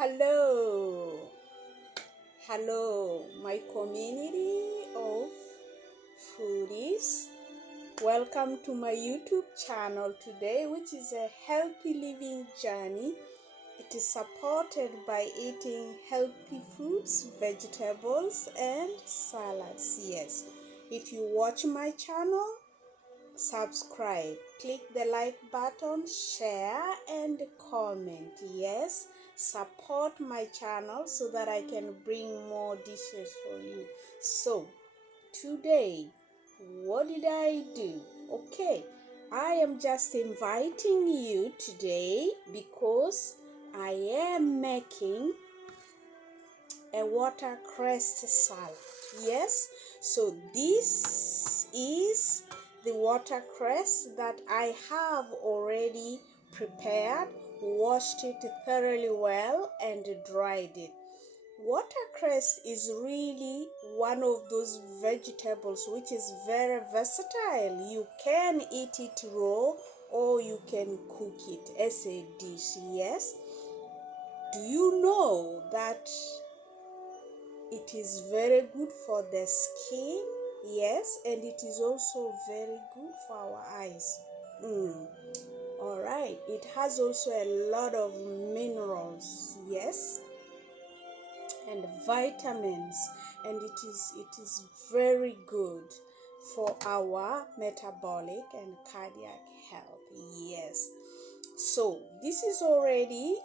Hello, hello, my community of foodies. Welcome to my YouTube channel today, which is a healthy living journey. It is supported by eating healthy fruits, vegetables, and salads. Yes, if you watch my channel, subscribe, click the like button, share and comment. Yes, support my channel so that I can bring more dishes for you. So today, what did I do? Okay, I am just inviting you today because I am making a watercrest salad. Yes, so this is the watercress that I have already prepared, washed it thoroughly well and dried it. Watercress is really one of those vegetables which is very versatile. You can eat it raw or you can cook it as a dish. Yes, do you know that it is very good for the skin? Yes, and it is also very good for our eyes. All right, it has also a lot of minerals. Yes, and vitamins, and it is very good for our metabolic and cardiac health. Yes, so this is already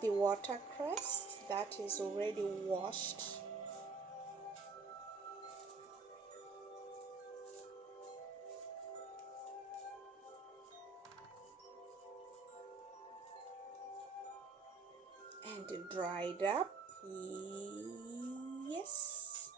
the watercress that is already washed. And dried up. Yes.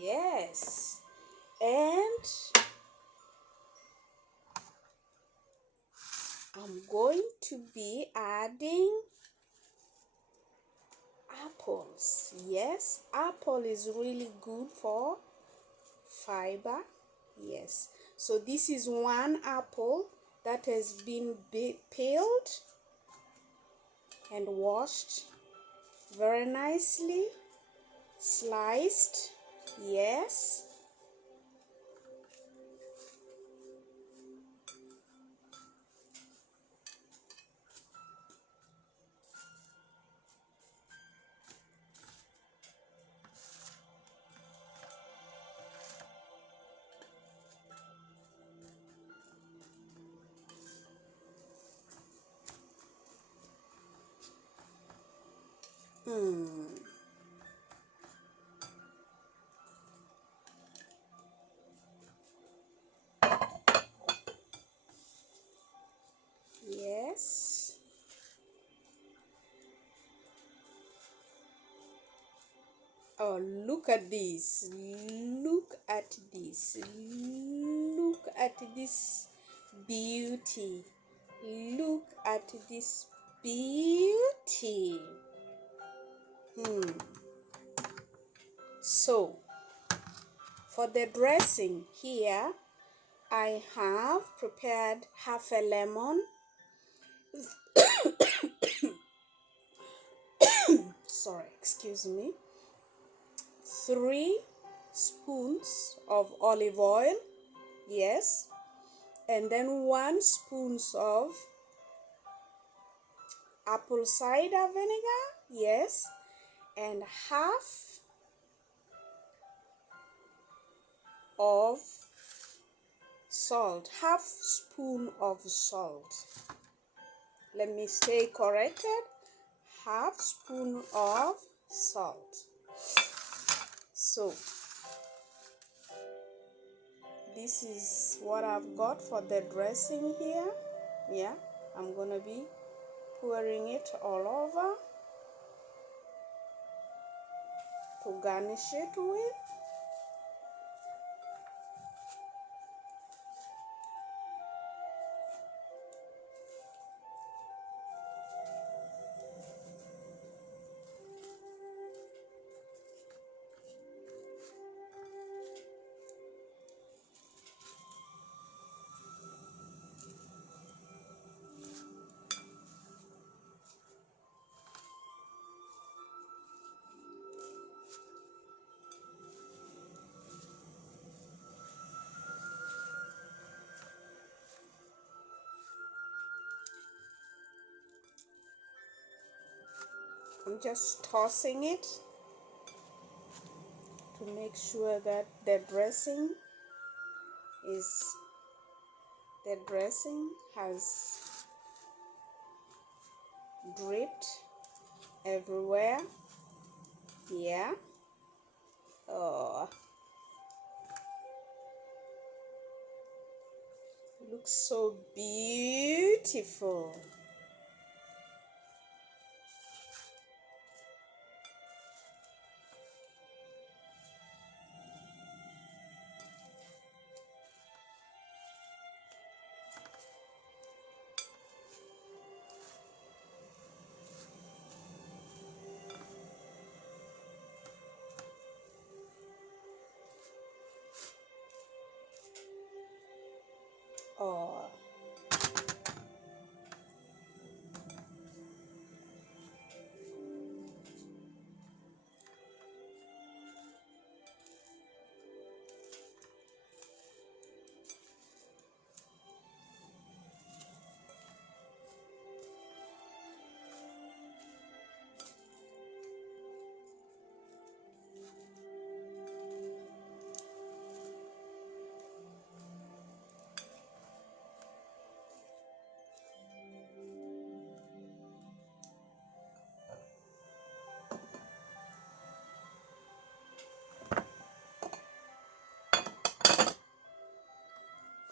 Yes. And I'm going to be adding apples. Yes, apple is really good for fiber. Yes, so this is one apple that has been peeled and washed very nicely, sliced. Yes, yes. Oh, look at this. Look at this. Look at this beauty. Look at this beauty. So, for the dressing here, I have prepared half a lemon. Sorry, excuse me. 3 spoons of olive oil. Yes. And then 1 spoon of apple cider vinegar. Yes. And half of salt, half spoon of salt. Let me stay corrected. Half spoon of salt. So this is what I've got for the dressing here. Yeah, I'm gonna be pouring it all over to garnish it with. I'm just tossing it to make sure that the dressing has dripped everywhere. Yeah. Oh, looks so beautiful. Oh,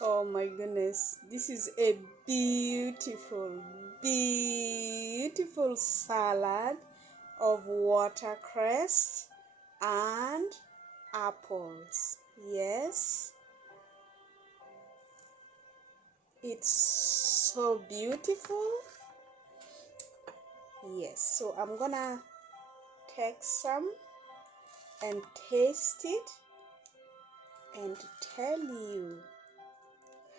oh my goodness, this is a beautiful salad of watercress and apples. Yes, it's so beautiful. Yes, so I'm gonna take some and taste it and tell you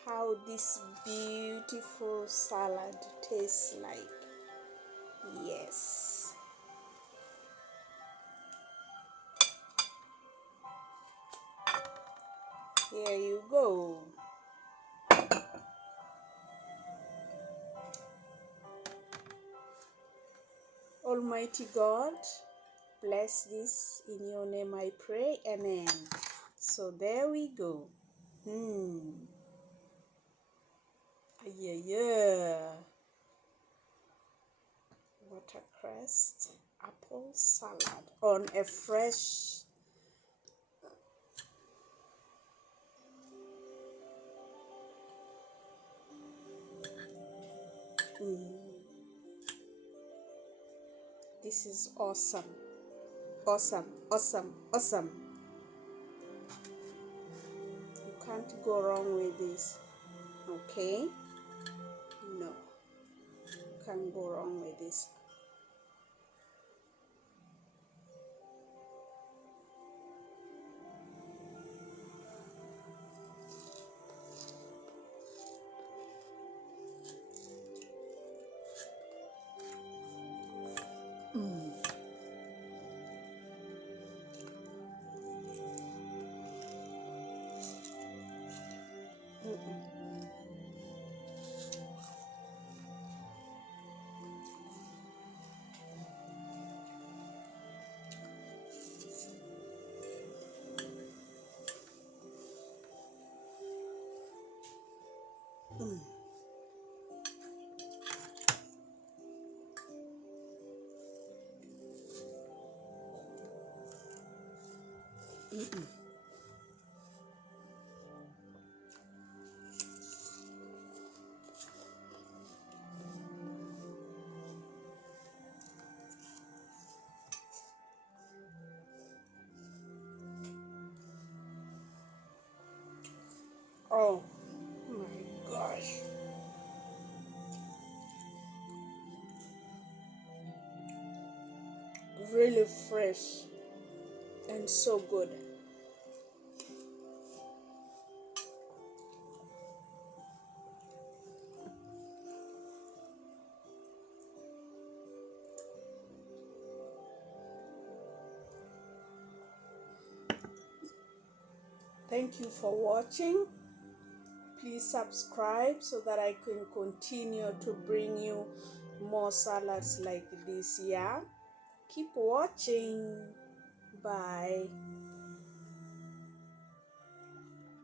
how this beautiful salad tastes like. Yes. Here you go. Almighty God, bless this in your name I pray. Amen. So there we go. Yeah. Watercrest apple salad on a fresh This is awesome. Awesome. You can't go wrong with this. Okay? No. You can't go wrong with this. Oh my gosh. Really fresh and so good. Thank you for watching. Please subscribe so that I can continue to bring you more salads like this. Yeah, keep watching. Bye.